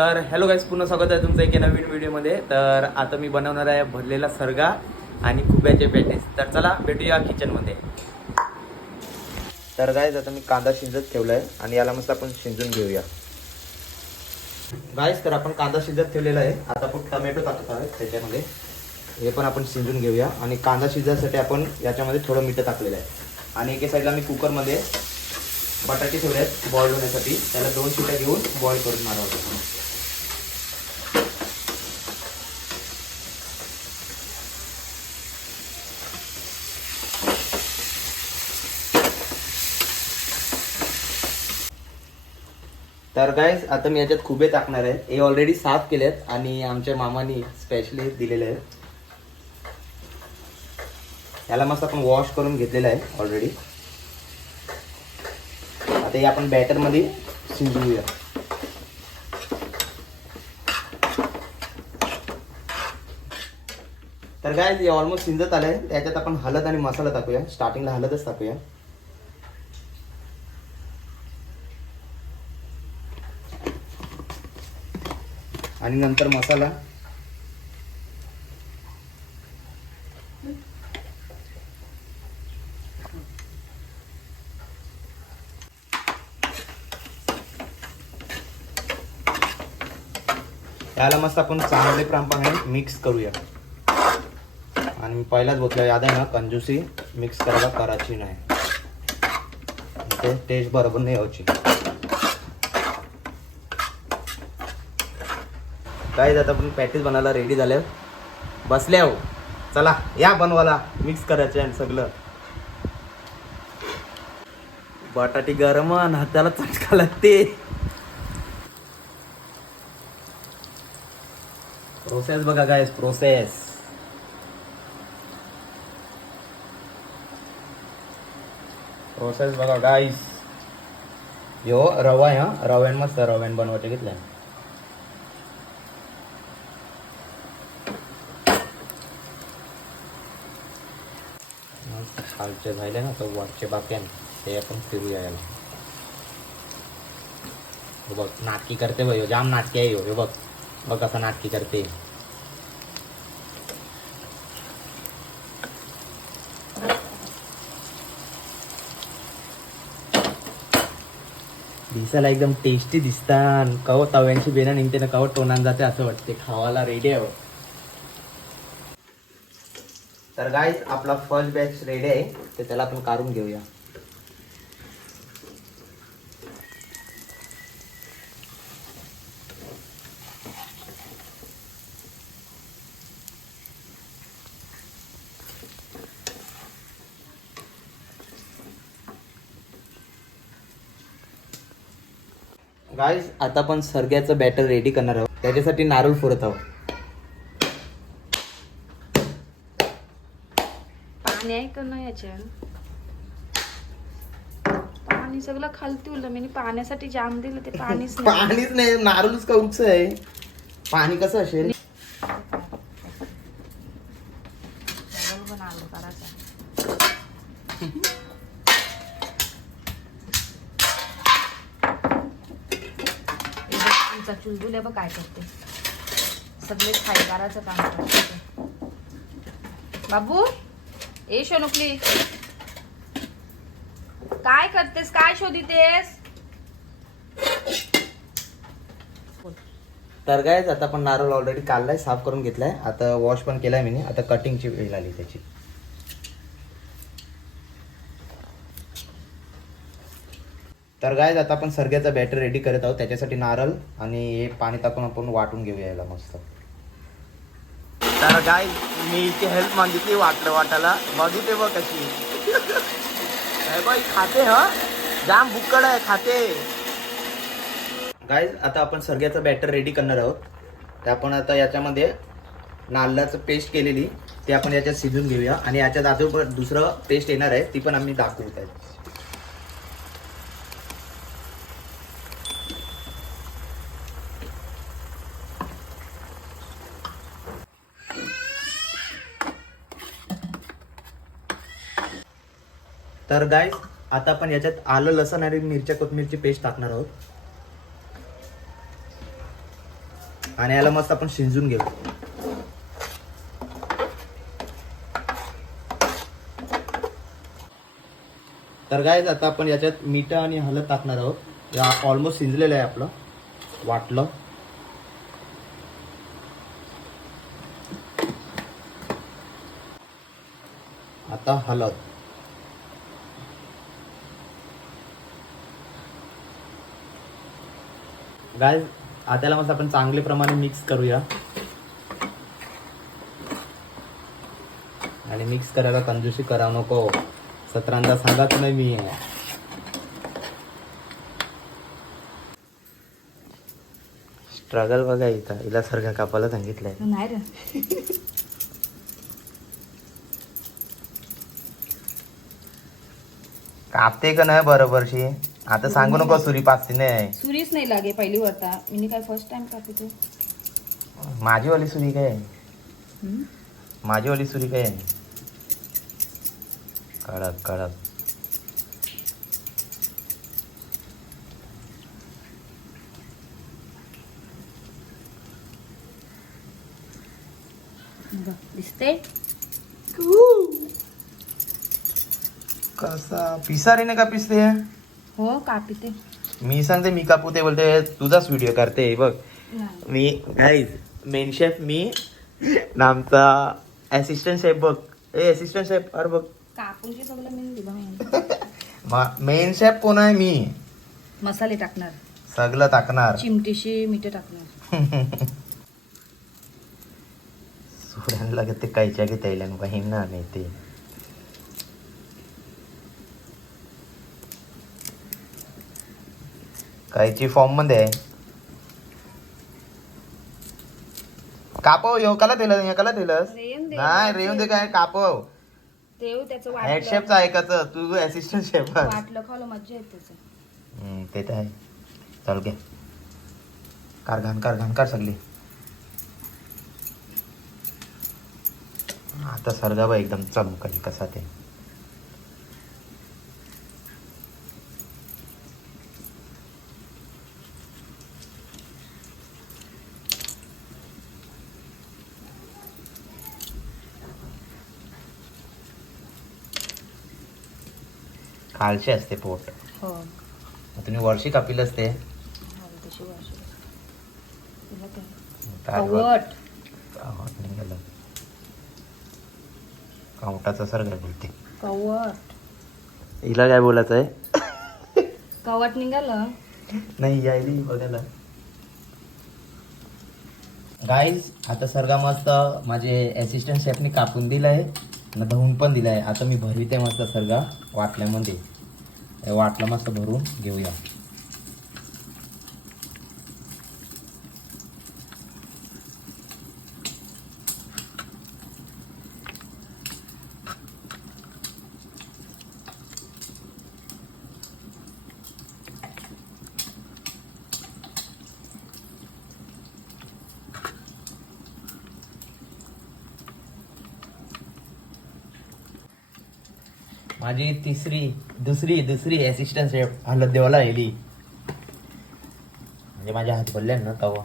तर hello guys, पुन्हा स्वागत आहे तुमचं एका नवीन व्हिडिओमध्ये. तर आता मी बनवणार आहे भरलेला सरगा आणि खुब्याचे पॅटीस. तर चला भेटूया किचनमध्ये. तर गाईज आता मी कांदा शिजत ठेवला आहे आणि याला मस्त आपण शिजून घेऊया. गाईज तर आपण कांदा शिजत ठेवलेला आहे. आता आपण टमॅटो टाकत आहोत त्याच्यामध्ये. हे पण आपण शिजून घेऊया. आणि कांदा शिजण्यासाठी आपण याच्यामध्ये थोडं मीठ टाकलेलं आहे. आणि एका साईडला मी कुकरमध्ये बटाटे ठेवले आहेत बॉईल होण्यासाठी. त्याला 2 शिट्या घेऊन बॉईल करून मारावं. तर गाईज आता मी याच्यात खुबे टाकणार आहे. हे ऑलरेडी साफ केलेत आणि आमच्या मामानी स्पेशली दिलेले आहे. याला मस्त आपण वॉश करून घेतलेलं आहे ऑलरेडी. आता हे आपण बॅटर मध्ये शिजवूया. तर गाईज हे ऑलमोस्ट शिजत आलंय. त्याच्यात आपण हळद आणि मसाला टाकूया. स्टार्टिंगला हळदच टाकूया. आणि नंतर मसाला. याला मस्त आपण चांगले प्रमाणे मिक्स करूया. आणि मी पहिलाच बोलतोय, याद आहे ना, कंजूसी मिक्स करायची नाही. ते टेस्ट बरोबर नाही यायची. काय आता आपण पॅटीस बनायला रेडी झाले. बसले आहो. चला या बनवायला. मिक्स करायचे आणि सगळं. बटाटी गरम आणि हाताला चटका लागते. प्रोसेस बघा गाइस, प्रोसेस. बघा गाइस. यो रवा आहे हा. रव्यान मस्त रव्यान बनवायचे घेतल्या. खालचे झाले ना, तर वरचे बाकी आहे ते आपण फिरूया. याला बघ नाटकी करते भाई. जाम नाटकी आहे हे बघ. बघ कसं नाटकी करते. दिसायला एकदम टेस्टी दिसतात. कव तव्यांची बेना निघते ना, कव टोनान जाते असं वाटते. खावाला रेडी आहे. तर गाईज आपला फर्स्ट बॅच रेडी आहे. तर त्याला आपण काढून घेऊया. गाईज आता आपण सरग्याचं बॅटर रेडी करणार आहोत. त्याच्यासाठी नारळ फोडत आहोत. पाणी आहे का नाही याच्या? पाणी सगळं खालती उरलं. मी पाण्यासाठी जाम दिलं, ते पाणीच नाही. पाणीच नाही, नारळच का उच आहे. पाणी कसं असेल? आमचा चुलबुल्या बघ काय करते. सगळे खायकाराचं काम करते. बाबू ए शोनुकली, काय करतेस? काय शोधितेस? तर गाईज आता आपण नारळ ऑलरेडी काढलाय, साफ करून घेतलाय. आता वॉश पण केलाय मी. आता कटिंगची वेळ आली त्याची. तर गाईज आता आपण सरग्याचा बॅटर रेडी करत आहोत. त्याच्यासाठी नारळ आणि हे पाणी टाकून आपण वाटून घेऊया याला मस्त. तर गाईज मी इथे हेल्प मागितली वाटायला. बघितले बघ कशी. बाई खाते हा. जाम बुक्कड आहे, खाते. गाईज आता आपण सरग्याचं बॅटर रेडी करणार आहोत. तर आपण आता याच्यामध्ये नारळाचं पेस्ट केलेली ते आपण याच्यात शिजून घेऊया. आणि याच्यात अजून दुसरं पेस्ट येणार आहे, ती पण आम्ही दाखवत आहे. तर गाईज आता आपण याच्यात आलं लसण आणि मिरच्या कोथिंबीरची पेस्ट टाकणार आहोत. आणि याला मस्त आपण शिजून घेऊ. तर गाईज आता आपण याच्यात मीठ आणि हळद टाकणार आहोत. या ऑलमोस्ट शिजलेलं आहे आपलं वाटलं. आता हळद. गाईज आता याला मस्त आपण चांगले प्रमाणे मिक्स करूया. आणि मिक्स करायला कंजूसी करा नको. 17दा सांगाच नाही मी. स्ट्रगल बघा इथं. हिला सारखा कापायला सांगितलंय. नाही रे. कापते का नाही बरोबरशी. आता सांगू नको सुरी पाचते नाही. सुरीच नाही लागे पहिली वरता. मी काय फर्स्ट टाइम कापते. माझीवाली सुरी काय आहे? माझीवाली सुरी काय आहे? कडक कडक. दिसते कसा पिसारीने का पिसते? हो कापते. मी सांगते मी कापू ते बोलते तुझाच व्हिडिओ करते बघ. मी गाईज मेन शेफ मी नामचा असिस्टंट शेफ बघ. असिस्टंट शेफ अरे बघ कापूनची सगळं मी दिलं. मेन शेफ कोण आहे? मी मसाले टाकणार. सगळं टाकणार. चिमटीशी मीठ टाकणार. सोडायला लागत ते कायच्या की त्याला काही ना नाही ते. कायची फॉर्म मध्ये आहे. कापव यो कला दिलं कला दिलंस नाही रेवून दे काय कापव. तेव त्याचं हेड शेफचं ऐकायचं तू असिस्टंट शेफ. वाटलं खावलं मज्जा येते त्याचं. ते तर आहे. चल घे कार घाण कर सगळी. आता सरगा बा एकदम चमकल कसा ते. खालचे असते पोट. हो तुम्ही वर्षी कापिल असते. तशी वाशी. तुला काय? काय बघ. कवट. निघालं काउंटाचा सरगा बोलते. कवट. हिला काय बोलायचं आहे? कवट निघालं नाही यायली बघायला. गाईज आता सरगा मस्त माझे असिस्टंट शेफने कापून दिलाय ना धुवून पण दिलाय. आता मी भरविते मस्त सरगा वाटल्यामध्ये. वाटलं मस्त भरून घेऊया. माझी दुसरी असिस्टंट शेफ हलत देवाला आली. म्हणजे माझ्या हात बोलल्या ना तवा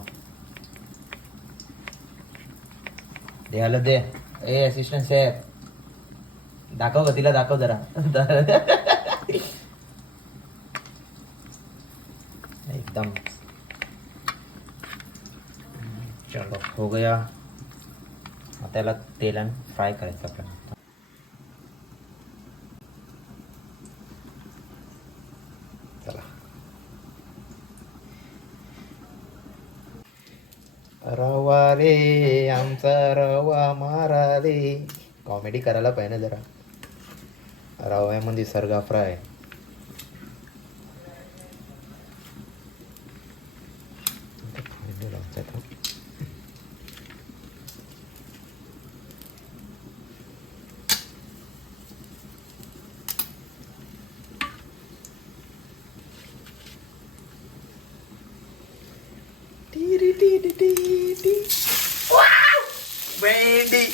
दे हलत दे. ए असिस्टंट शेफ दाखव का तिला दाखव जरा. एकदम चलो हो गया. आता त्याला तेलान फ्राय करायचं आपल्याला. रवा रे आमचा रवा मारा रे. कॉमेडी करायला पाहिजे जरा. रव्यामध्ये सरगा फ्राय. भेंडी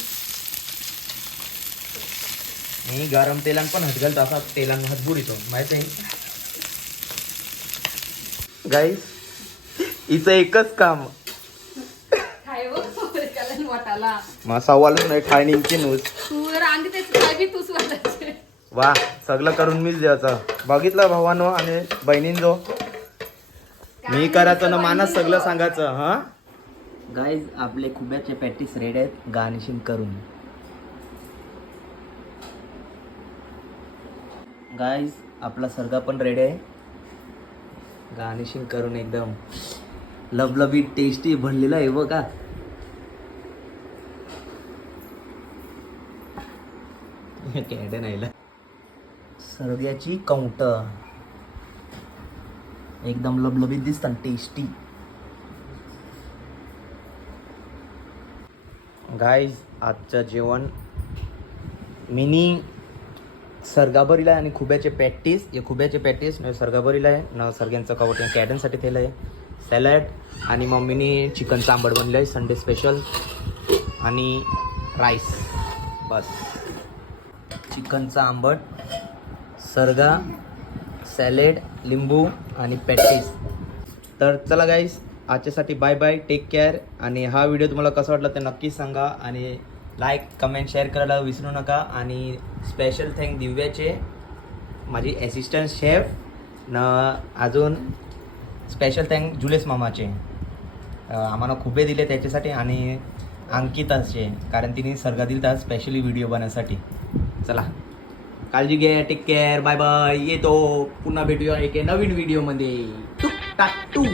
मी गरम तेलान पण हटगल तसा तेलान हटबुड येतो माहिती आहे. गाईस हिचं एकच काम वाटाला मग सव्वालच नाही खायनीची न्यूज. तू रांदी त्याची काय बी तूच वाटायचे. वा सगळं करून मीच द्यायचं. बघितलं भावानो आणि बहिणींजो मी करायचं ना मानस सगळं सांगायचं. हा गाईज आपले खुब्याचे पॅटीस रेडी आहेत गार्निशिंग करून. गाईज आपला सरगा पण रेडी आहे गार्निशिंग करून एकदम लवलवीत टेस्टी बनलेला आहे बघा. कॅडे नाहीला सरग्याची काउंटर एकदम लवलवीत दिसतात टेस्टी. गाईज आजचं जेवण मिनी सरगाबरीला आहे आणि खुब्याचे पॅटीस. हे खुब्याचे पॅटीस सरगाबरीला आहे न सरग्यांचं कवट कॅडनसाठी केलं आहे. सॅलड आणि मम्मीने चिकन सांबार बनलं आहे संडे स्पेशल आणि राईस. बस चिकनचा आंबट सरगा सॅलेड लिंबू आणि पॅटीस. तर चला गाईस आजच्यासाठी बाय बाय टेक केअर. आणि हा व्हिडिओ तुम्हाला कसा वाटला ते नक्कीच सांगा आणि लाईक कमेंट शेअर करायला विसरू नका. आणि स्पेशल थँक दिव्याचे माझी असिस्टंट शेफ न अजून स्पेशल थँक जुलेस मामाचे आम्हाला खुबे दिले त्याच्यासाठी आणि अंकिताचे कारण तिने सरगा दिलता स्पेशली व्हिडिओ बनवण्यासाठी. चला काळजी घ्या टेक केअर बाय बाय. येतो पुन्हा भेटूया एके नवीन व्हिडिओमध्ये. टुक टाक टू.